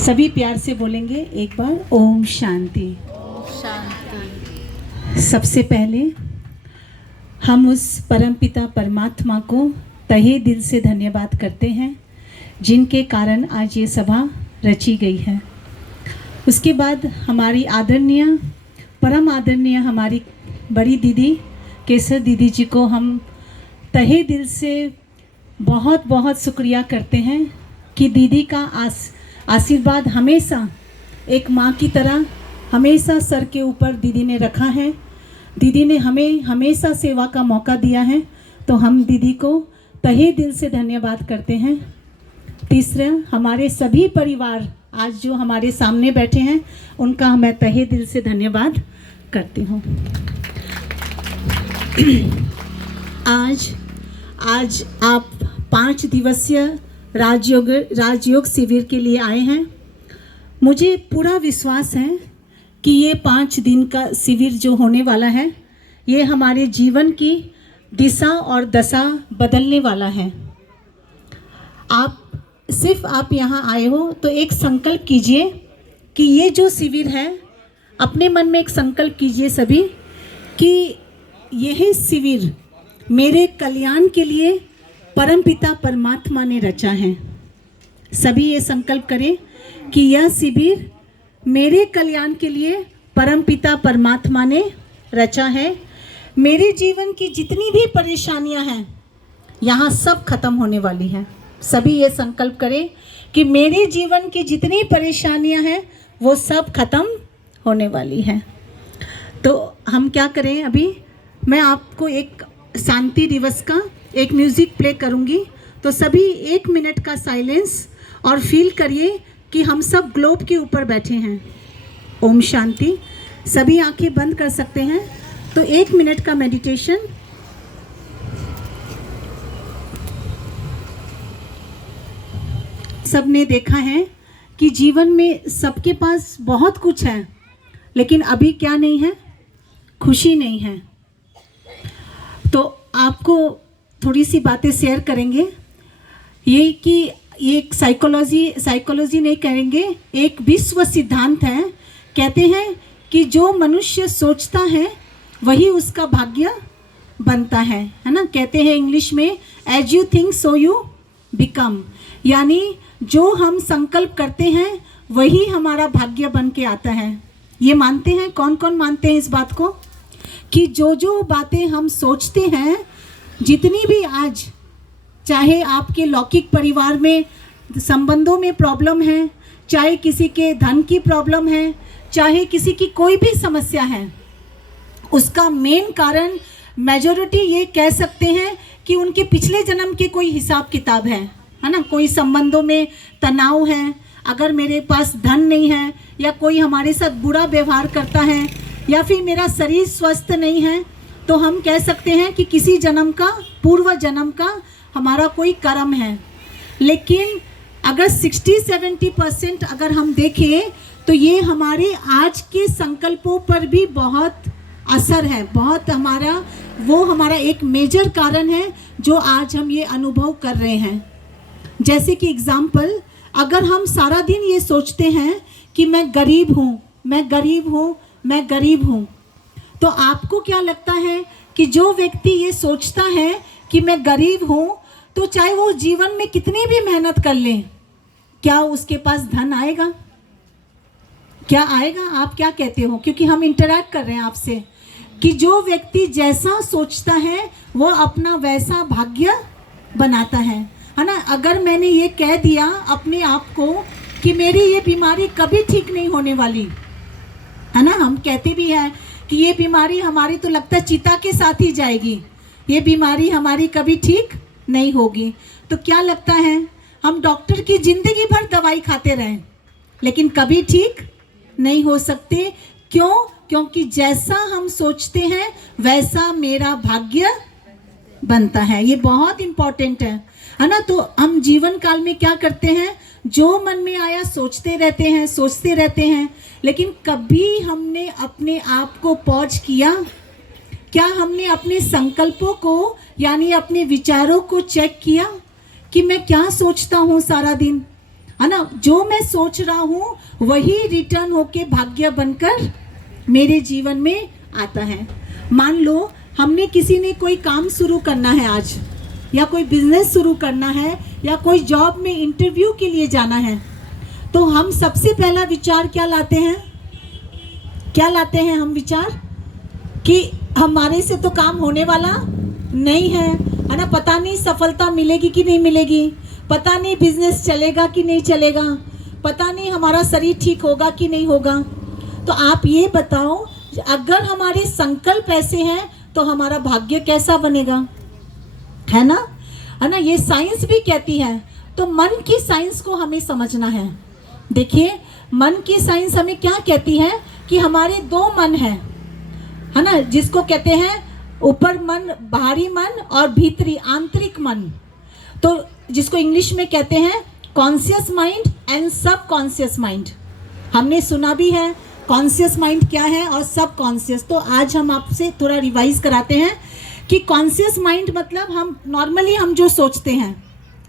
सभी प्यार से बोलेंगे एक बार, ओम शांति। शांति। सबसे पहले हम उस परमपिता परमात्मा को तहे दिल से धन्यवाद करते हैं जिनके कारण आज ये सभा रची गई है। उसके बाद हमारी आदरणीय, परम आदरणीय हमारी बड़ी दीदी केसर दीदी जी को हम तहे दिल से बहुत बहुत शुक्रिया करते हैं कि दीदी का आशीर्वाद हमेशा एक माँ की तरह हमेशा सर के ऊपर दीदी ने रखा है। दीदी ने हमें हमेशा सेवा का मौका दिया है, तो हम दीदी को तहे दिल से धन्यवाद करते हैं। तीसरा, हमारे सभी परिवार आज जो हमारे सामने बैठे हैं उनका मैं तहे दिल से धन्यवाद करती हूँ। आज आप 5 दिवसीय राजयोग शिविर के लिए आए हैं। मुझे पूरा विश्वास है कि ये 5 दिन का शिविर जो होने वाला है ये हमारे जीवन की दिशा और दशा बदलने वाला है। आप यहाँ आए हो तो एक संकल्प कीजिए कि ये जो शिविर है, अपने मन में एक संकल्प कीजिए सभी कि यह शिविर मेरे कल्याण के लिए परमपिता परमात्मा ने रचा है। सभी ये संकल्प करें कि यह शिविर मेरे कल्याण के लिए परमपिता परमात्मा ने रचा है। मेरे जीवन की जितनी भी परेशानियां हैं यहाँ सब खत्म होने वाली हैं। सभी ये संकल्प करें कि मेरे जीवन की जितनी परेशानियां हैं वो सब खत्म होने वाली हैं। तो हम क्या करें, अभी मैं आपको एक शांति दिवस का एक म्यूज़िक प्ले करूँगी, तो सभी 1 मिनट का साइलेंस और फील करिए कि हम सब ग्लोब के ऊपर बैठे हैं। ओम शांति। सभी आंखें बंद कर सकते हैं। तो 1 मिनट का मेडिटेशन। सबने देखा है कि जीवन में सबके पास बहुत कुछ है, लेकिन अभी क्या नहीं है, खुशी नहीं है। तो आपको थोड़ी सी बातें शेयर करेंगे, ये कि ये एक साइकोलॉजी नहीं करेंगे, एक विश्व सिद्धांत है। कहते हैं कि जो मनुष्य सोचता है वही उसका भाग्य बनता है ना। कहते हैं इंग्लिश में as you think so you become, यानी जो हम संकल्प करते हैं वही हमारा भाग्य बन के आता है। ये मानते हैं, कौन कौन मानते हैं इस बात को कि जो बातें हम सोचते हैं, जितनी भी आज चाहे आपके लौकिक परिवार में संबंधों में प्रॉब्लम है, चाहे किसी के धन की प्रॉब्लम है, चाहे किसी की कोई भी समस्या है, उसका मेन कारण मेजॉरिटी ये कह सकते हैं कि उनके पिछले जन्म के कोई हिसाब किताब है ना। कोई संबंधों में तनाव है, अगर मेरे पास धन नहीं है या कोई हमारे साथ बुरा व्यवहार करता है या फिर मेरा शरीर स्वस्थ नहीं है, तो हम कह सकते हैं कि किसी जन्म का, पूर्व जन्म का हमारा कोई कर्म है। लेकिन अगर 60-70% अगर हम देखें तो ये हमारे आज के संकल्पों पर भी बहुत असर है, बहुत हमारा एक मेजर कारण है जो आज हम ये अनुभव कर रहे हैं। जैसे कि एग्जाम्पल, अगर हम सारा दिन ये सोचते हैं कि मैं गरीब हूँ, मैं गरीब हूँ, मैं गरीब हूँ, तो आपको क्या लगता है कि जो व्यक्ति ये सोचता है कि मैं गरीब हूँ, तो चाहे वो जीवन में कितनी भी मेहनत कर ले, क्या उसके पास धन आएगा? क्या आएगा? आप क्या कहते हो? क्योंकि हम इंटरैक्ट कर रहे हैं आपसे कि जो व्यक्ति जैसा सोचता है वो अपना वैसा भाग्य बनाता है ना। अगर मैंने ये कह दिया अपने आप को कि मेरी ये बीमारी कभी ठीक नहीं होने वाली है ना, हम कहते भी हैं कि ये बीमारी हमारी तो लगता है चिता के साथ ही जाएगी, ये बीमारी हमारी कभी ठीक नहीं होगी, तो क्या लगता है हम डॉक्टर की जिंदगी भर दवाई खाते रहें लेकिन कभी ठीक नहीं हो सकते। क्यों? क्योंकि जैसा हम सोचते हैं वैसा मेरा भाग्य बनता है। ये बहुत इम्पोर्टेंट है ना। तो हम जीवन काल में क्या करते हैं, जो मन में आया सोचते रहते हैं, लेकिन कभी हमने अपने आप को पॉज किया? क्या हमने अपने संकल्पों को यानी अपने विचारों को चेक किया कि मैं क्या सोचता हूँ सारा दिन? है ना, जो मैं सोच रहा हूँ वही रिटर्न होके भाग्य बनकर मेरे जीवन में आता है। मान लो हमने किसी ने कोई काम शुरू करना है आज, या कोई बिजनेस शुरू करना है, या कोई जॉब में इंटरव्यू के लिए जाना है, तो हम सबसे पहला विचार क्या लाते हैं? क्या लाते हैं हम विचार? कि हमारे से तो काम होने वाला नहीं है ना, पता नहीं सफलता मिलेगी कि नहीं मिलेगी, पता नहीं बिजनेस चलेगा कि नहीं चलेगा, पता नहीं हमारा शरीर ठीक होगा कि नहीं होगा। तो आप ये बताओ, अगर हमारे संकल्प ऐसे हैं तो हमारा भाग्य कैसा बनेगा, है ना? है ना, ये साइंस भी कहती है। तो मन की साइंस को हमें समझना है। देखिए, मन की साइंस हमें क्या कहती है कि हमारे दो मन हैं, है ना, जिसको कहते हैं ऊपर मन, बाहरी मन, और भीतरी आंतरिक मन। तो जिसको इंग्लिश में कहते हैं कॉन्शियस माइंड एंड सब कॉन्शियस माइंड। हमने सुना भी है कॉन्शियस माइंड क्या है और सब कॉन्शियस। तो आज हम आपसे थोड़ा रिवाइज कराते हैं कि कॉन्शियस माइंड मतलब हम नॉर्मली हम जो सोचते हैं,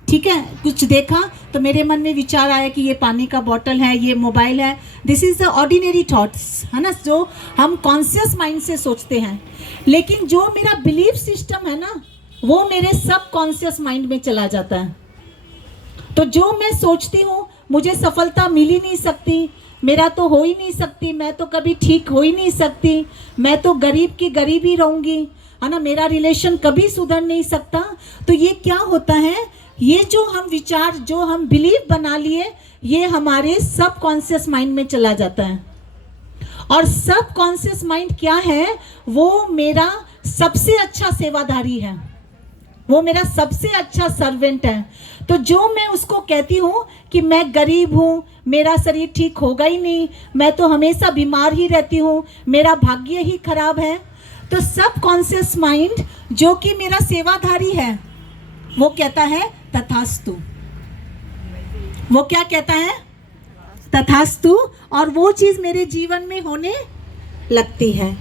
ठीक है, कुछ देखा तो मेरे मन में विचार आया कि ये पानी का बॉटल है, ये मोबाइल है, this is the ordinary thoughts, है ना, जो हम कॉन्शियस माइंड से सोचते हैं। लेकिन जो मेरा बिलीफ सिस्टम है ना, वो मेरे सब कॉन्शियस माइंड में चला जाता है। तो जो मैं सोचती हूँ मुझे सफलता मिल ही नहीं सकती, मेरा तो हो ही नहीं सकती, मैं तो कभी ठीक हो ही नहीं सकती, मैं तो गरीब की गरीब ही रहूँगी, है ना, मेरा रिलेशन कभी सुधर नहीं सकता। तो ये क्या होता है, ये जो हम विचार, जो हम बिलीव बना लिए, ये हमारे सब कॉन्शियस माइंड में चला जाता है। और सब कॉन्शियस माइंड क्या है, वो मेरा सबसे अच्छा सेवाधारी है, वो मेरा सबसे अच्छा सर्वेंट है। तो जो मैं उसको कहती हूँ कि मैं गरीब हूँ, मेरा शरीर ठीक होगा ही नहीं, मैं तो हमेशा बीमार ही रहती हूँ, मेरा भाग्य ही खराब है, तो सब कॉन्शियस माइंड जो कि मेरा सेवाधारी है, वो कहता है तथास्तु। वो क्या कहता है? तथास्तु। और वो चीज़ मेरे जीवन में होने लगती है।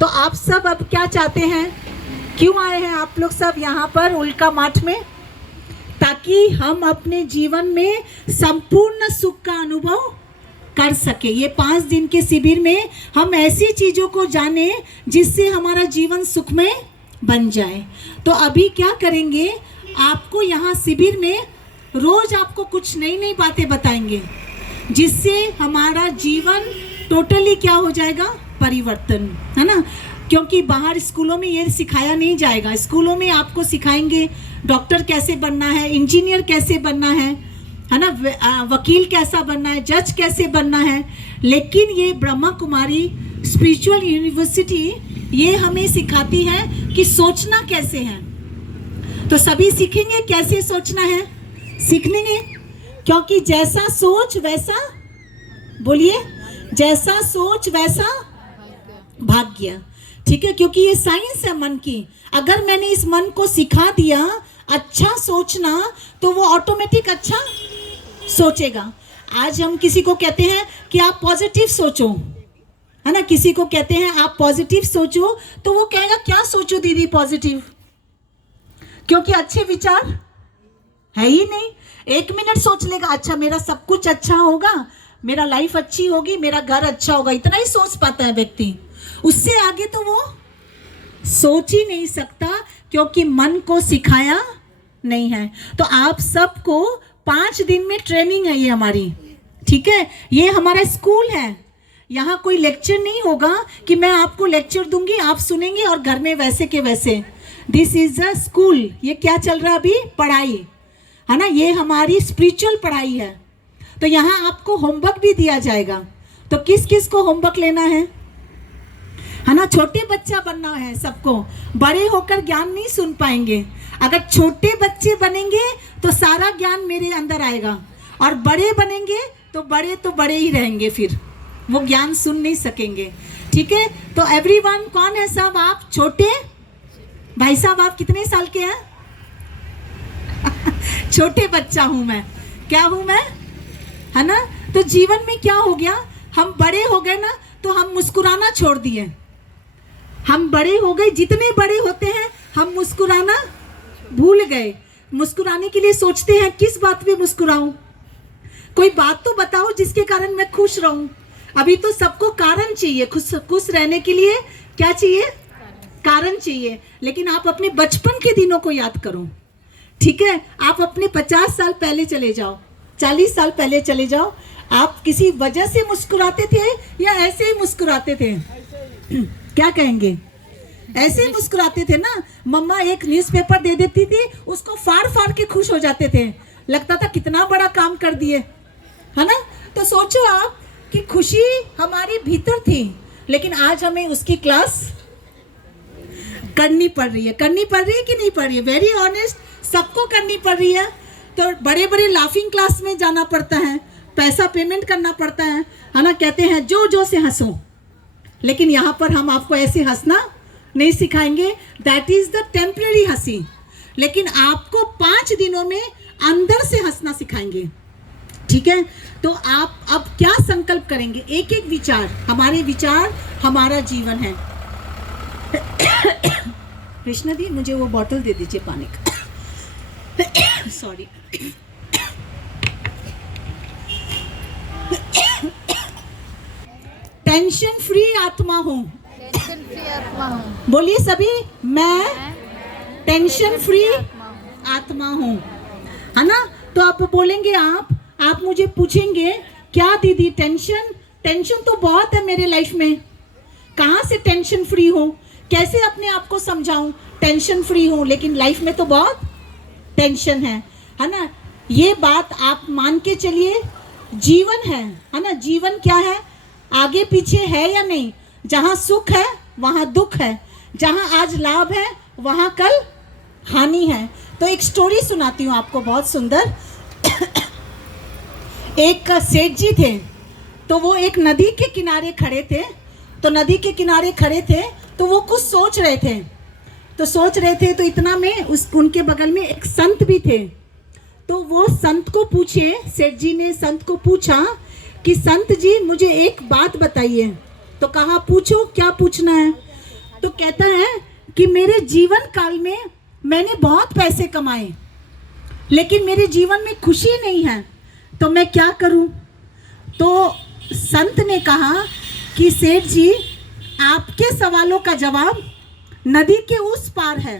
तो आप सब अब क्या चाहते हैं? क्यों आए हैं आप लोग सब यहाँ पर उल्का मठ में? ताकि हम अपने जीवन में संपूर्ण सुख का अनुभव कर सके। ये 5 दिन के शिविर में हम ऐसी चीज़ों को जाने जिससे हमारा जीवन सुखमय बन जाए। तो अभी क्या करेंगे, आपको यहाँ शिविर में रोज आपको कुछ नई नई बातें बताएंगे, जिससे हमारा जीवन टोटली क्या हो जाएगा, परिवर्तन, है ना। क्योंकि बाहर स्कूलों में ये सिखाया नहीं जाएगा। स्कूलों में आपको सिखाएंगे डॉक्टर कैसे बनना है, इंजीनियर कैसे बनना है ना, वकील कैसा बनना है, जज कैसे बनना है। लेकिन ये ब्रह्मा कुमारी स्पिरिचुअल यूनिवर्सिटी ये हमें सिखाती है कि सोचना कैसे है। तो सभी सीखेंगे कैसे सोचना है, सीखेंगे, क्योंकि जैसा सोच वैसा, बोलिए, जैसा सोच वैसा भाग्य, ठीक है। क्योंकि ये साइंस है मन की। अगर मैंने इस मन को सिखा दिया अच्छा सोचना, तो वो ऑटोमेटिक अच्छा सोचेगा। आज हम किसी को कहते हैं कि आप पॉजिटिव सोचो, है ना, किसी को कहते हैं आप पॉजिटिव सोचो, तो वो कहेगा क्या सोचो दीदी पॉजिटिव, क्योंकि अच्छे विचार है ही नहीं। 1 मिनट सोच लेगा, अच्छा मेरा सब कुछ अच्छा होगा, मेरा लाइफ अच्छी होगी, मेरा घर अच्छा होगा, इतना ही सोच पाता है व्यक्ति। उससे आगे तो वो सोच ही नहीं सकता, क्योंकि मन को सिखाया नहीं है। तो आप सबको 5 दिन में ट्रेनिंग है ये हमारी, ठीक है। ये हमारा स्कूल है, यहाँ कोई लेक्चर नहीं होगा कि मैं आपको लेक्चर दूंगी, आप सुनेंगे और घर में वैसे के वैसे। This is a school. ये क्या चल रहा है अभी, पढ़ाई, है ना, ये हमारी स्पिरिचुअल पढ़ाई है। तो यहाँ आपको होमवर्क भी दिया जाएगा। तो किस किस को होमवर्क लेना है ना, छोटे बच्चा बनना है सबको। बड़े होकर ज्ञान नहीं सुन पाएंगे। अगर छोटे बच्चे बनेंगे तो सारा ज्ञान मेरे अंदर आएगा, और बड़े बनेंगे तो बड़े ही रहेंगे, फिर वो ज्ञान सुन नहीं सकेंगे, ठीक है। तो एवरीवन कौन है सब? आप छोटे भाई साहब, आप कितने साल के हैं? छोटे बच्चा हूं मैं, क्या हूं मैं, है ना। तो जीवन में क्या हो गया, हम बड़े हो गए ना, तो हम मुस्कुराना छोड़ दिए। हम बड़े हो गए, जितने बड़े होते हैं हम मुस्कुराना भूल गए। मुस्कुराने के लिए सोचते हैं किस बात पे मुस्कुराऊं, कोई बात तो बताओ जिसके कारण मैं खुश रहूं। अभी तो सबको कारण चाहिए, खुश रहने के लिए क्या चाहिए? कारण चाहिए। लेकिन आप अपने बचपन के दिनों को याद करो, ठीक है? आप अपने 50 साल पहले चले जाओ, 40 साल पहले चले जाओ। आप किसी वजह से मुस्कुराते थे या ऐसे ही मुस्कुराते थे? क्या कहेंगे? ऐसे ही मुस्कुराते थे ना। मम्मा एक न्यूज़पेपर दे देती थी, उसको फाड़ फाड़ के खुश हो जाते थे, लगता था कितना बड़ा काम कर दिए, है ना? तो सोचो आप कि खुशी हमारे भीतर थी, लेकिन आज हमें उसकी क्लास करनी पड़ रही है। करनी पड़ रही है कि नहीं पड़ रही है? वेरी ऑनेस्ट, सबको करनी पड़ रही है। तो बड़े बड़े लाफिंग क्लास में जाना पड़ता है, पैसा पेमेंट करना पड़ता है ना? कहते हैं जो जो से हंसो, लेकिन यहाँ पर हम आपको ऐसे हंसना नहीं सिखाएंगे। दैट इज द टेम्पररी हंसी। लेकिन आपको 5 दिनों में अंदर से हंसना सिखाएंगे, ठीक है? तो आप अब क्या संकल्प करेंगे? एक एक विचार, हमारे विचार हमारा जीवन है। कृष्णा दी मुझे वो बॉटल दे दीजिए पानी का। सॉरी। टेंशन फ्री आत्मा हूँ। टेंशन फ्री आत्मा हूँ। बोलिए सभी, मैं टेंशन फ्री आत्मा हूँ, है ना? तो आप बोलेंगे, आप मुझे पूछेंगे क्या दीदी टेंशन तो बहुत है मेरे लाइफ में, कहाँ से टेंशन फ्री हूँ, कैसे अपने आप को समझाऊं? टेंशन फ्री हूँ लेकिन लाइफ में तो बहुत टेंशन है ना? ये बात आप मान के चलिए, जीवन है ना? जीवन क्या है? आगे पीछे है या नहीं? जहाँ सुख है वहाँ दुख है, जहाँ आज लाभ है वहाँ कल हानि है। तो एक स्टोरी सुनाती हूँ आपको, बहुत सुंदर। एक सेठ जी थे, तो वो एक नदी के किनारे खड़े थे। तो नदी के किनारे खड़े थे तो वो कुछ सोच रहे थे। तो इतना में उनके बगल में एक संत भी थे। तो वो संत को पूछे, सेठ जी ने संत को पूछा कि संत जी मुझे एक बात बताइए। तो कहा पूछो, क्या पूछना है? तो कहता है कि मेरे जीवन काल में मैंने बहुत पैसे कमाए, लेकिन मेरे जीवन में खुशी नहीं है, तो मैं क्या करूं? तो संत ने कहा कि सेठ जी आपके सवालों का जवाब नदी के उस पार है।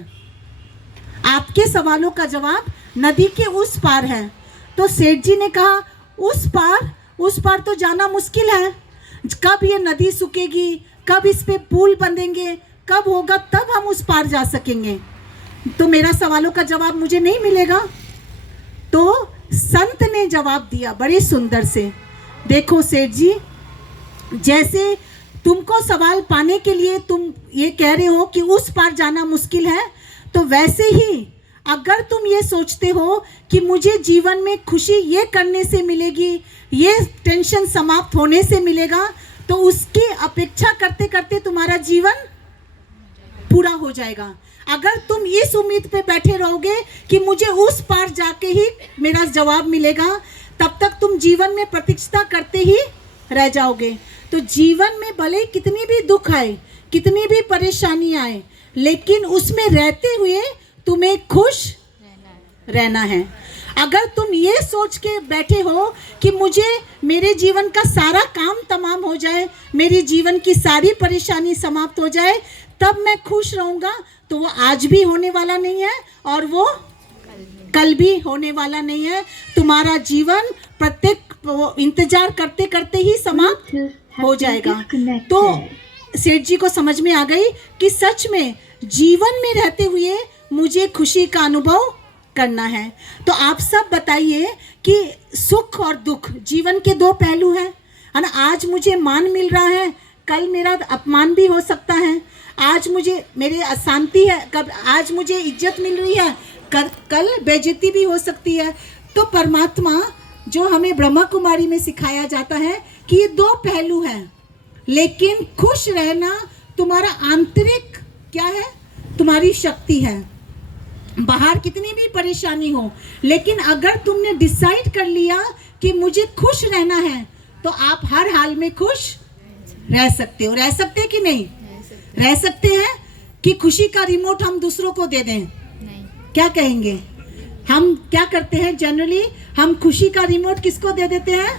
आपके सवालों का जवाब नदी के उस पार है। तो सेठ जी ने कहा उस पार तो जाना मुश्किल है। कब ये नदी सूखेगी, कब इस पे पुल बंधेंगे, कब होगा तब हम उस पार जा सकेंगे। तो मेरा सवालों का जवाब मुझे नहीं मिलेगा। तो संत ने जवाब दिया बड़े सुंदर से, देखो सेठ जी, जैसे तुमको सवाल पाने के लिए तुम ये कह रहे हो कि उस पार जाना मुश्किल है, तो वैसे ही अगर तुम ये सोचते हो कि मुझे जीवन में खुशी ये करने से मिलेगी, ये टेंशन समाप्त होने से मिलेगा, तो उसकी अपेक्षा करते करते तुम्हारा जीवन पूरा हो जाएगा। अगर तुम इस उम्मीद पे बैठे रहोगे कि मुझे उस पार जाके ही मेरा जवाब मिलेगा, तब तक तुम जीवन में प्रतीक्षा करते ही रह जाओगे। तो जीवन में भले कितनी भी दुख आए, कितनी भी परेशानी आए, लेकिन उसमें रहते हुए तुम्हें खुश रहना है। अगर तुम ये सोच के बैठे हो कि मुझे मेरे जीवन का सारा काम तमाम हो जाए, मेरे जीवन की सारी परेशानी समाप्त हो जाए, तब मैं खुश रहूँगा, तो वो आज भी होने वाला नहीं है और वो कल भी होने वाला नहीं है। तुम्हारा जीवन प्रत्येक इंतजार करते करते ही समाप्त हो जाएगा। तो सेठ जी को समझ में आ गई कि सच में जीवन में रहते हुए मुझे खुशी का अनुभव करना है। तो आप सब बताइए कि सुख और दुख जीवन के दो पहलू हैं, है ना? आज मुझे मान मिल रहा है, कल मेरा अपमान भी हो सकता है। आज मुझे मेरे अशांति है, कब आज मुझे इज्जत मिल रही है, कल बेइज्जती भी हो सकती है। तो परमात्मा जो हमें ब्रह्मा कुमारी में सिखाया जाता है कि ये दो पहलू हैं, लेकिन खुश रहना तुम्हारा आंतरिक क्या है? तुम्हारी शक्ति है। बाहर कितनी भी परेशानी हो, लेकिन अगर तुमने डिसाइड कर लिया कि मुझे खुश रहना है, तो आप हर हाल में खुश रह सकते हो। रह सकते कि नहीं? रह सकते हैं। कि खुशी का रिमोट हम दूसरों को दे दें? नहीं। क्या कहेंगे? हम क्या करते हैं जनरली, हम खुशी का रिमोट किसको दे देते हैं?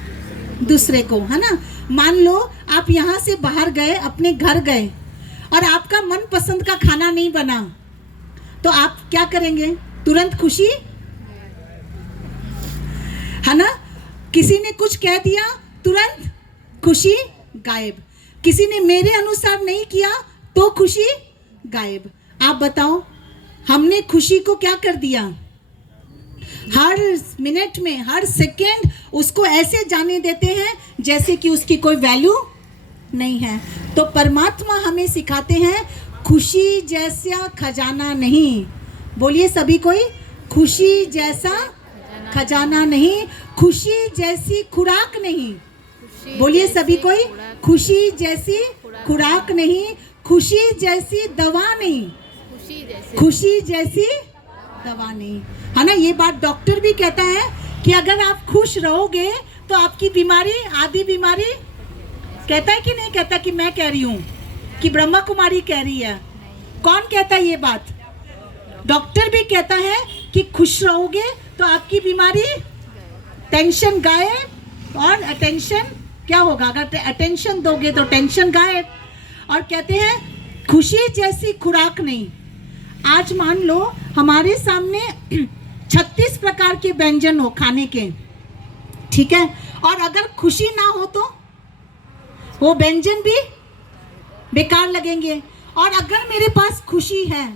दूसरे को, है ना। मान लो आप यहाँ से बाहर गए, अपने घर गए और आपका मनपसंद का खाना नहीं बना, तो आप क्या करेंगे? तुरंत खुशी, है ना। किसी ने कुछ कह दिया, तुरंत खुशी गायब। किसी ने मेरे अनुसार नहीं किया तो खुशी गायब। आप बताओ, हमने खुशी को क्या कर दिया? हर मिनट में, हर सेकेंड उसको ऐसे जाने देते हैं जैसे कि उसकी कोई वैल्यू नहीं है। तो परमात्मा हमें सिखाते हैं, खुशी जैसा खजाना नहीं। बोलिए सभी कोई, खुशी जैसा खजाना नहीं, खुशी जैसी खुराक नहीं। बोलिए सभी कोई, खुशी जैसी खुराक नहीं, खुशी जैसी दवा नहीं, खुशी जैसी दवा नहीं, है ना। ये बात डॉक्टर भी कहता है कि अगर आप खुश रहोगे तो आपकी बीमारी, आधी बीमारी, कहता है कि नहीं कहता? कि मैं कह रही हूँ कि ब्रह्मा कुमारी कह रही है? कौन कहता है ये बात? डॉक्टर भी कहता है कि खुश रहोगे तो आपकी बीमारी, टेंशन गायब, और अटेंशन क्या होगा? अगर अटेंशन दोगे तो टेंशन गायब। और कहते हैं खुशी जैसी खुराक नहीं। आज मान लो हमारे सामने 36 प्रकार के व्यंजन हो खाने के, ठीक है, और अगर खुशी ना हो तो वो व्यंजन भी बेकार लगेंगे। और अगर मेरे पास खुशी है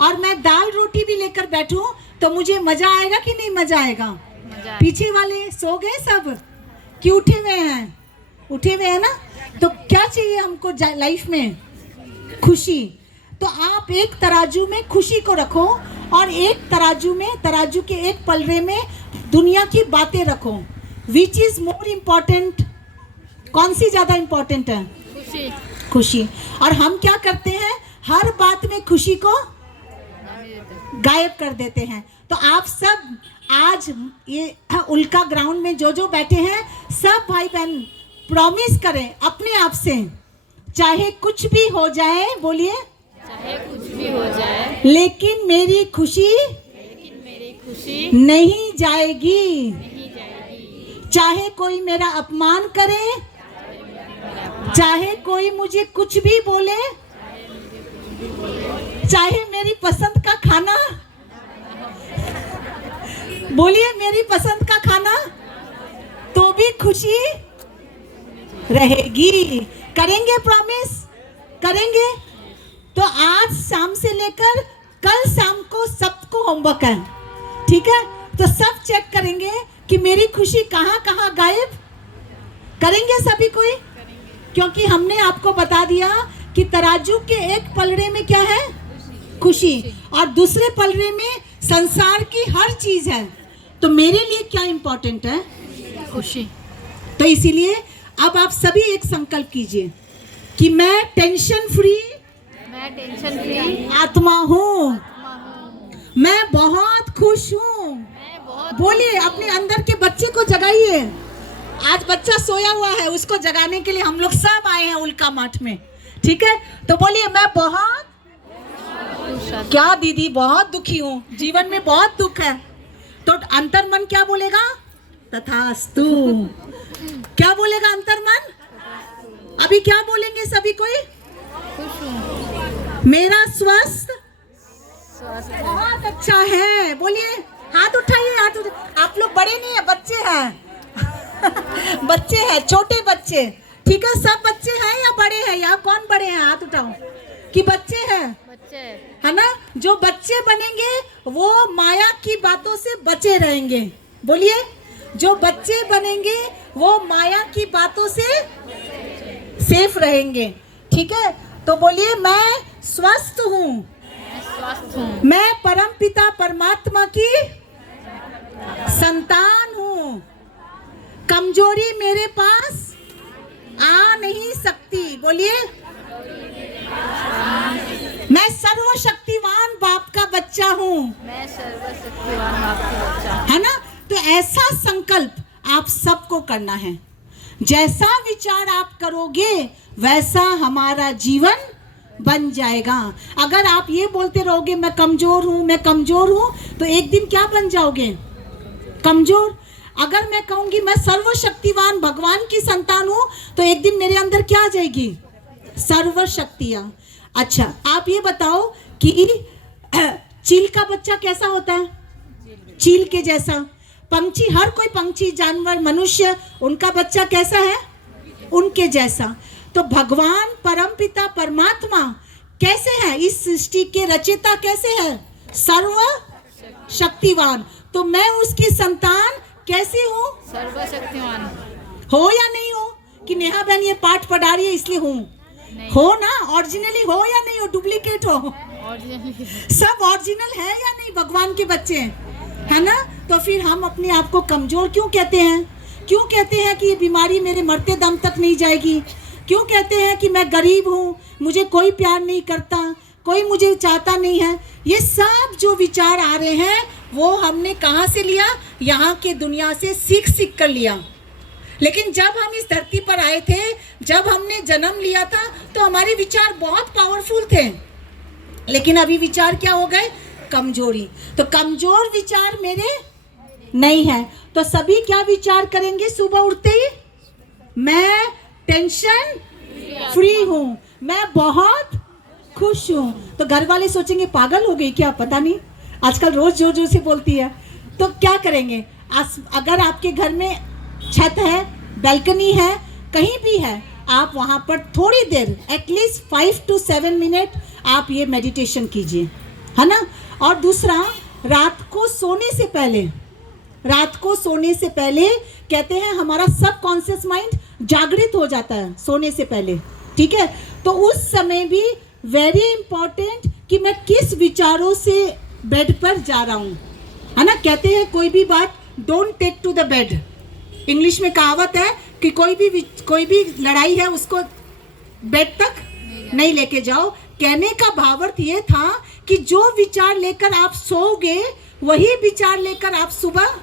और मैं दाल रोटी भी लेकर बैठूं तो मुझे मजा आएगा कि नहीं मजा आएगा? पीछे वाले सो गए सब कि उठे हुए हैं? उठे हुए हैं ना। तो क्या चाहिए हमको लाइफ में? खुशी। तो आप एक तराजू में खुशी को रखो और एक तराजू में, तराजू के एक पलड़े में दुनिया की बातें रखो। Which is more important? कौन सी ज्यादा इम्पोर्टेंट है? खुशी। खुशी। और हम क्या करते हैं? हर बात में खुशी को गायब कर देते हैं। तो आप सब आज ये उल्का ग्राउंड में जो जो बैठे हैं, सब भाई बहन प्रॉमिस करें अपने आप से, चाहे कुछ भी हो जाए, बोलिए, चाहे कुछ भी हो जाए, लेकिन मेरी खुशी नहीं जाएगी। चाहे कोई मेरा अपमान करे, चाहे कोई मुझे कुछ भी बोले, चाहे मेरी पसंद का खाना, बोलिए मेरी पसंद का खाना, तो भी खुशी रहेगी। करेंगे प्रॉमिस? करेंगे? तो आज शाम से लेकर कल शाम को सबको होमवर्क है, ठीक है। तो सब चेक करेंगे कि मेरी खुशी कहाँ कहाँ गायब। करेंगे सभी कोई? क्योंकि हमने आपको बता दिया कि तराजू के एक पलड़े में क्या है? खुशी, और दूसरे पलड़े में संसार की हर चीज है। तो मेरे लिए क्या इंपॉर्टेंट है? खुशी। तो इसीलिए अब आप सभी एक संकल्प कीजिए कि मैं टेंशन फ्री आत्मा हूँ, मैं बहुत खुश हूँ। बोलिए, अपने अंदर के बच्चे को जगाइए। आज बच्चा सोया हुआ है, उसको जगाने के लिए हम लोग सब आए हैं उल्का मठ में, ठीक है। तो बोलिए, मैं बहुत, क्या दीदी, बहुत दुखी हूँ, जीवन में बहुत दुख है। तो अंतर्मन क्या बोलेगा? तथास्तु। क्या बोलेगा अंतर्मन? अभी क्या बोलेंगे सभी कोई? मेरा स्वास्थ्य बहुत अच्छा है। बोलिए, हाथ उठाइए, हाथ उठाइए। आप लोग बड़े नहीं है, बच्चे हैं बच्चे हैं, छोटे बच्चे, ठीक है। सब बच्चे हैं या बड़े हैं? या कौन बड़े हैं? हाथ उठाओ कि बच्चे हैं, है ना। जो बच्चे बनेंगे वो माया की बातों से बचे रहेंगे। बोलिए, जो बच्चे बनेंगे वो माया की बातों से सेफ रहेंगे, ठीक है। तो बोलिए, मैं स्वस्थ हूँ, मैं परमपिता परमात्मा की संतान हूँ, कमजोरी मेरे पास आ नहीं सकती। बोलिए, मैं सर्वशक्तिवान बाप का बच्चा हूँ, मैं सर्वशक्तिवान बाप का बच्चा हूँ, है ना। तो ऐसा संकल्प आप सबको करना है। जैसा विचार आप करोगे वैसा हमारा जीवन बन जाएगा। अगर आप ये बोलते रहोगे मैं कमजोर हूँ, मैं कमजोर हूँ, तो एक दिन क्या बन जाओगे? कमजोर। अगर मैं कहूंगी मैं सर्वशक्तिवान भगवान की संतान हूं, तो एक दिन मेरे अंदर क्या आ जाएगी? सर्वशक्तियां। अच्छा, आप ये बताओ कि चील का बच्चा कैसा होता है? चील के जैसा। पंछी, हर कोई पंछी, जानवर, मनुष्य, उनका बच्चा कैसा है? उनके जैसा। तो भगवान परमपिता परमात्मा कैसे है? इस सृष्टि के रचयिता कैसे है? सर्व शक्तिवान। तो मैं उसकी संतान कैसे हूँ? सर्वशक्तिमान। हो या नहीं हो? कि नेहा बहन ये पाठ पढ़ा रही है इसलिए हूँ? हो ना? ओरिजिनली हो या नहीं हो? डुप्लीकेट हो? सब ओरिजिनल है या नहीं? भगवान के बच्चे है ना? तो फिर हम अपने आप को कमजोर क्यों कहते हैं? क्यों कहते हैं कि ये बीमारी मेरे मरते दम तक नहीं जाएगी? क्यों कहते हैं कि मैं गरीब हूँ, मुझे कोई प्यार नहीं करता, कोई मुझे चाहता नहीं है? ये सब जो विचार आ रहे हैं वो हमने कहाँ से लिया? यहाँ के दुनिया से सीख कर लिया। लेकिन जब हम इस धरती पर आए थे, जब हमने जन्म लिया था, तो हमारे विचार बहुत पावरफुल थे। लेकिन अभी विचार क्या हो गए? कमजोरी। तो कमजोर विचार मेरे नहीं है। तो सभी क्या विचार करेंगे सुबह उठते ही? मैं टेंशन फ्री हूँ, मैं बहुत खुश हूँ। तो घर वाले सोचेंगे पागल हो गई क्या? पता नहीं, आजकल रोज जोर जोर से बोलती है। तो क्या करेंगे? अगर आपके घर में छत है, बैल्कनी है, कहीं भी है, आप वहाँ पर थोड़ी देर, एटलीस्ट 5 to 7 मिनट आप ये मेडिटेशन कीजिए, है ना? और दूसरा, रात को सोने से पहले कहते हैं हमारा सबकॉन्शियस माइंड जागृत हो जाता है सोने से पहले, ठीक है? तो उस समय भी वेरी इंपॉर्टेंट कि मैं किस विचारों से बेड पर जा रहा हूँ, है ना? कहते हैं कोई भी बात don't take to the bed. English में कहावत है कि कोई भी लड़ाई है उसको बेड तक नहीं लेके जाओ। कहने का भावार्थ ये था कि जो विचार लेकर आप सोओगे वही विचार लेकर आप सुबह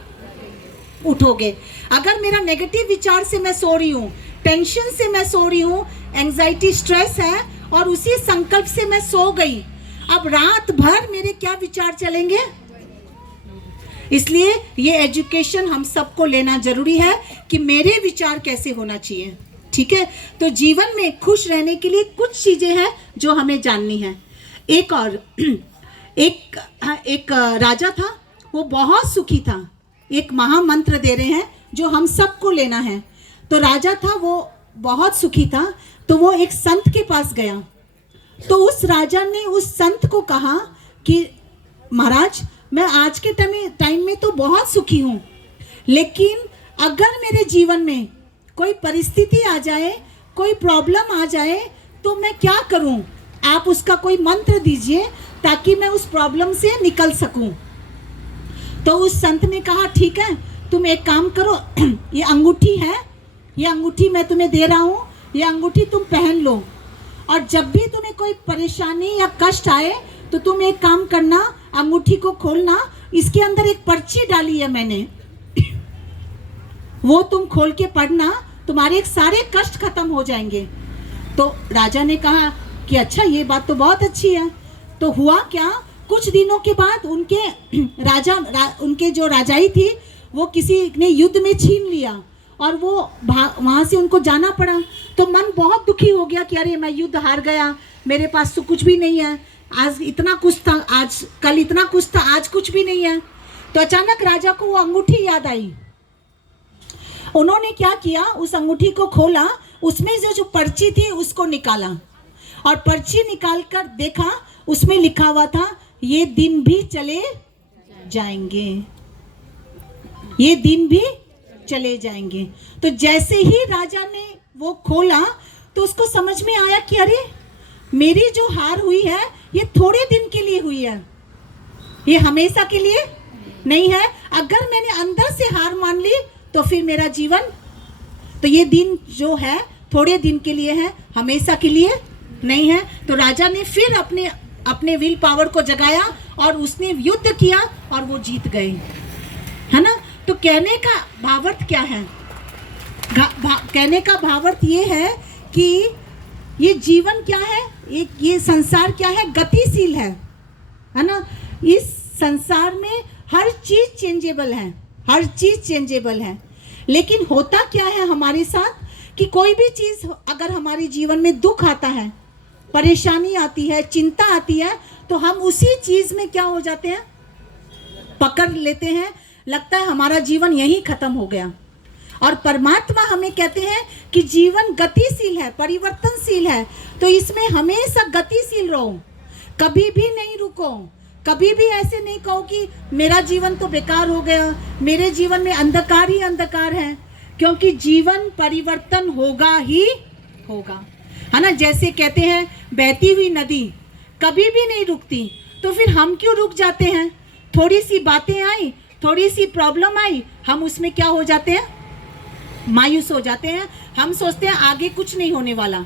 उठोगे। अगर मेरा नेगेटिव विचार से मैं सो रही हूँ, टेंशन से मैं सो रही हूँ, एंजाइटी, स्ट्रेस है, और उसी संकल्प से मैं सो गई, अब रात भर मेरे क्या विचार चलेंगे? इसलिए ये एजुकेशन हम सबको लेना जरूरी है कि मेरे विचार कैसे होना चाहिए, ठीक है? तो जीवन में खुश रहने के लिए कुछ चीजें हैं जो हमें जाननी है। एक राजा था, वो बहुत सुखी था। एक महामंत्र दे रहे हैं जो हम सबको लेना है। तो राजा था, वो बहुत सुखी था, तो वो एक संत के पास गया। तो उस राजा ने उस संत को कहा कि महाराज, मैं आज के टाइम में तो बहुत सुखी हूँ, लेकिन अगर मेरे जीवन में कोई परिस्थिति आ जाए, कोई प्रॉब्लम आ जाए, तो मैं क्या करूँ? आप उसका कोई मंत्र दीजिए ताकि मैं उस प्रॉब्लम से निकल सकूँ। तो उस संत ने कहा ठीक है, तुम एक काम करो, ये अंगूठी है, ये अंगूठी मैं तुम्हें दे रहा हूँ, ये अंगूठी तुम पहन लो, और जब भी तुम्हें कोई परेशानी या कष्ट आए तो तुम एक काम करना, अंगूठी को खोलना, इसके अंदर एक पर्ची डाली है मैंने, वो तुम खोल के पढ़ना, तुम्हारे सारे कष्ट खत्म हो जाएंगे। तो राजा ने कहा कि अच्छा, ये बात तो बहुत अच्छी है। तो हुआ क्या, कुछ दिनों के बाद उनके जो राजाई थी, वो किसी ने युद्ध में छीन लिया और वो वहाँ से उनको जाना पड़ा। तो मन बहुत दुखी हो गया कि अरे मैं युद्ध हार गया, मेरे पास तो कुछ भी नहीं है, आज इतना कुछ था, आज कल इतना कुछ था, आज कुछ भी नहीं है। तो अचानक राजा को वो अंगूठी याद आई। उन्होंने क्या किया, उस अंगूठी को खोला, उसमें जो पर्ची थी उसको निकाला, और पर्ची निकाल कर देखा, उसमें लिखा हुआ था ये दिन भी चले जाएंगे, ये दिन भी चले जाएंगे। तो जैसे ही राजा ने वो खोला तो उसको समझ में आया कि अरे मेरी जो हार हुई है ये थोड़े दिन के लिए हुई है, ये हमेशा के लिए नहीं है। अगर मैंने अंदर से हार मान ली तो फिर मेरा जीवन, तो ये दिन जो है थोड़े दिन के लिए है, हमेशा के लिए नहीं है। तो राजा ने फिर अपने विल पावर को जगाया और उसने युद्ध किया और वो जीत गए, है ना? तो कहने का भावार्थ क्या है? कहने का भावार्थ ये है कि ये जीवन क्या है, ये संसार क्या है, गतिशील है ना? इस संसार में हर चीज चेंजेबल है, हर चीज चेंजेबल है। लेकिन होता क्या है हमारे साथ कि कोई भी चीज अगर हमारे जीवन में दुख आता है, परेशानी आती है, चिंता आती है, तो हम उसी चीज में क्या हो जाते हैं, पकड़ लेते हैं। लगता है हमारा जीवन यहीं खत्म हो गया। और परमात्मा हमें कहते हैं कि जीवन गतिशील है, परिवर्तनशील है, तो इसमें हमेशा गतिशील रहो, कभी भी नहीं रुको। कभी भी ऐसे नहीं कहो कि मेरा जीवन तो बेकार हो गया, मेरे जीवन में अंधकार ही अंधकार है, क्योंकि जीवन परिवर्तन होगा ही होगा, है ना। जैसे कहते हैं बहती हुई नदी कभी भी नहीं रुकती, तो फिर हम क्यों रुक जाते हैं? थोड़ी सी बातें आई, थोड़ी सी प्रॉब्लम आई, हम उसमें क्या हो जाते हैं, मायूस हो जाते हैं। हम सोचते हैं आगे कुछ नहीं होने वाला।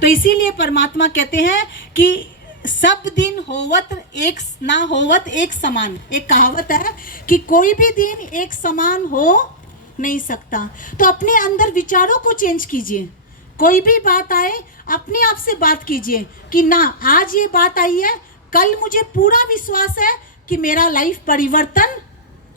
तो इसीलिए परमात्मा कहते हैं कि सब दिन होवत एक ना होवत एक समान। एक कहावत है कि कोई भी दिन एक समान हो नहीं सकता। तो अपने अंदर विचारों को चेंज कीजिए। कोई भी बात आए, अपने आप से बात कीजिए कि ना, आज ये बात आई है, कल मुझे पूरा विश्वास है कि मेरा लाइफ परिवर्तन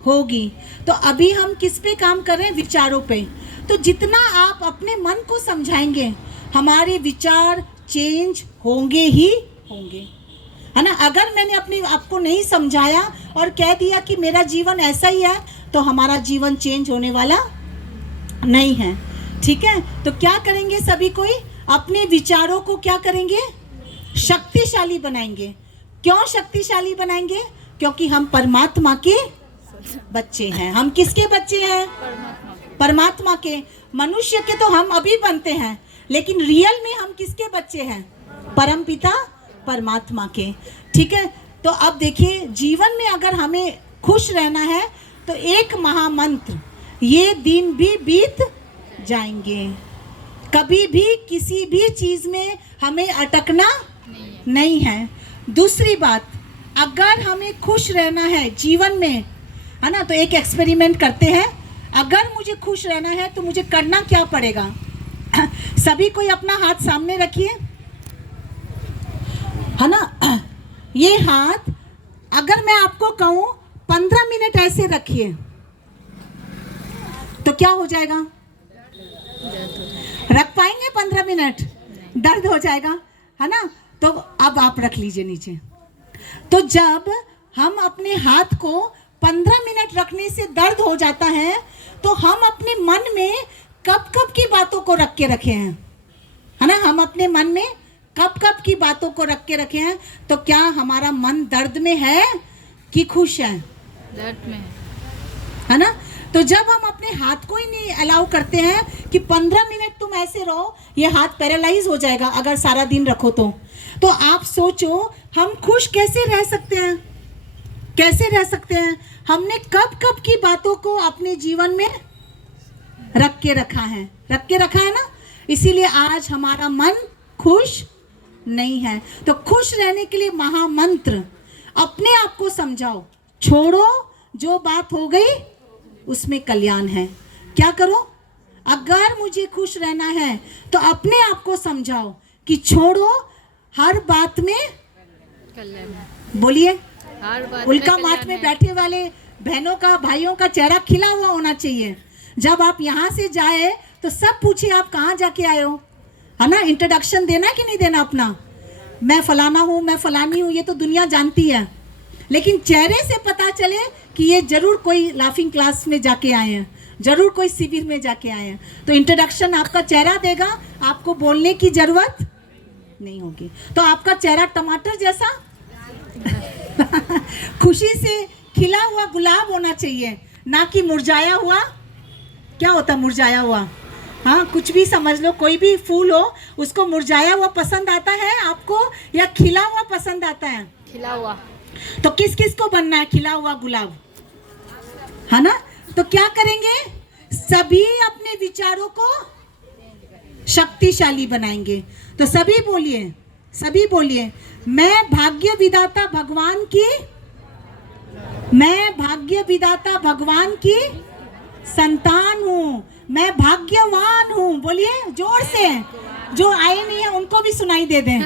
होगी। तो अभी हम किस पे काम कर रहे हैं? विचारों पे। तो जितना आप अपने मन को समझाएंगे, हमारे विचार चेंज होंगे ही होंगे, है ना। अगर मैंने अपने आपको नहीं समझाया और कह दिया कि मेरा जीवन ऐसा ही है, तो हमारा जीवन चेंज होने वाला नहीं है। ठीक है, तो क्या करेंगे सभी कोई? अपने विचारों को क्या करेंगे? शक्तिशाली बनाएंगे। क्यों शक्तिशाली बनाएंगे? क्योंकि हम परमात्मा के बच्चे हैं। हम किसके बच्चे हैं? परमात्मा के। मनुष्य के तो हम अभी बनते हैं, लेकिन रियल में हम किसके बच्चे हैं? परमपिता परमात्मा के। ठीक है, तो अब देखिए, जीवन में अगर हमें खुश रहना है तो एक महामंत्र, ये दिन भी बीत जाएंगे, कभी भी किसी भी चीज में हमें अटकना नहीं है। दूसरी बात, अगर हमें खुश रहना है जीवन में, है ना, तो एक एक्सपेरिमेंट करते हैं। अगर मुझे खुश रहना है तो मुझे करना क्या पड़ेगा? सभी कोई अपना हाथ सामने रखिए, है ना। ये हाथ अगर मैं आपको कहूं 15 मिनट ऐसे रखिए, तो क्या हो जाएगा? रख पाएंगे 15 मिनट? दर्द हो जाएगा, है ना। तो अब आप रख लीजिए नीचे। तो जब हम अपने हाथ को 15 मिनट रखने से दर्द हो जाता है, तो हम अपने मन में कब कब की बातों को रख के रखे हैं, है ना। हम अपने मन में कब कब की बातों को रख के रखे हैं। तो क्या हमारा मन दर्द में है कि खुश है? दर्द में है ना। तो जब हम अपने हाथ को ही नहीं अलाउ करते हैं कि 15 मिनट तुम ऐसे रहो, ये हाथ पैरालाइज हो जाएगा अगर सारा दिन रखो तो आप सोचो हम खुश कैसे रह सकते हैं? कैसे रह सकते हैं? हमने कब कब की बातों को अपने जीवन में रख के रखा है ना। इसीलिए आज हमारा मन खुश नहीं है। तो खुश रहने के लिए महामंत्र, अपने आप को समझाओ, छोड़ो जो बात हो गई उसमें कल्याण है। क्या करो? अगर मुझे खुश रहना है तो अपने आप को समझाओ कि छोड़ो हर बात में कल्याण। बोलिए, हर बात उल्का में मार्च कल्याण में है। बैठे वाले बहनों का, भाइयों का चेहरा खिला हुआ होना चाहिए। जब आप यहाँ से जाए तो सब पूछे आप कहाँ जाके आए हो, है ना। इंट्रोडक्शन देना कि नहीं देना अपना? मैं फलाना हूँ, मैं फलानी हूँ, ये तो दुनिया जानती है, लेकिन चेहरे से पता चले कि ये जरूर कोई लाफिंग क्लास में जाके आए हैं, जरूर कोई शिविर में जाके आए हैं। तो इंट्रोडक्शन आपका चेहरा देगा, आपको बोलने की जरूरत नहीं होगी। तो आपका चेहरा टमाटर जैसा खुशी से खिला हुआ गुलाब होना चाहिए, ना कि मुरझाया हुआ। क्या होता मुरझाया हुआ? हाँ, कुछ भी समझ लो, कोई भी फूल हो, उसको मुरझाया हुआ पसंद आता है आपको या खिला हुआ पसंद आता है? खिला हुआ। तो किस किस को बनना है खिला हुआ गुलाब, है ना। तो क्या करेंगे? सभी अपने विचारों को शक्तिशाली बनाएंगे। तो सभी बोलिए, मैं भाग्य विधाता भगवान की संतान हूँ, मैं भाग्यवान हूँ। बोलिए जोर से, जो आए नहीं है उनको भी सुनाई दे दें।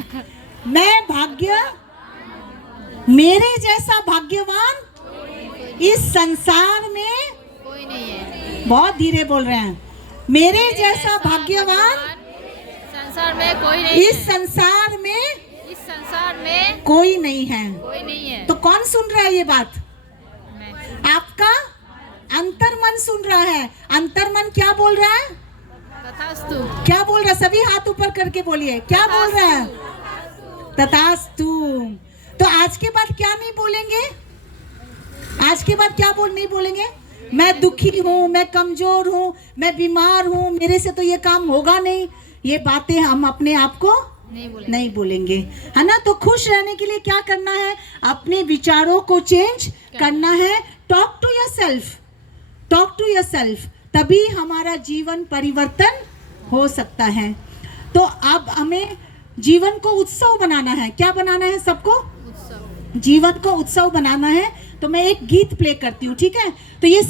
मेरे जैसा भाग्यवान इस संसार में कोई नहीं है। बहुत धीरे बोल रहे हैं। मेरे जैसा भाग्यवान संसार में कोई नहीं इस है। संसार में इस संसार में कोई नहीं है। कोई नहीं है। तो कौन सुन रहा है ये बात? मैं आपका अंतर्मन सुन रहा है। अंतर्मन क्या बोल रहा है? तथास्तु। क्या बोल रहा है? सभी हाथ ऊपर करके बोलिए, क्या बोल रहा है? तथास्तु। तो आज के बाद क्या नहीं बोलेंगे? आज के बाद क्या नहीं बोलेंगे? मैं दुखी हूँ, मैं कमजोर हूँ, मैं बीमार हूँ, मेरे से तो ये काम होगा नहीं। ये बातें हम अपने आप को नहीं बोलेंगे, है ना। तो खुश रहने के लिए क्या करना है? अपने विचारों को चेंज करना है। Talk to yourself, talk to yourself, तभी हमारा जीवन परिवर्तन हो सकता है। तो अब हमें जीवन को उत्सव बनाना है। क्या बनाना है? सबको उत्सव। जीवन को उत्सव बनाना है। तो मैं एक गीत प्ले करती हूँ, ठीक है? तो ये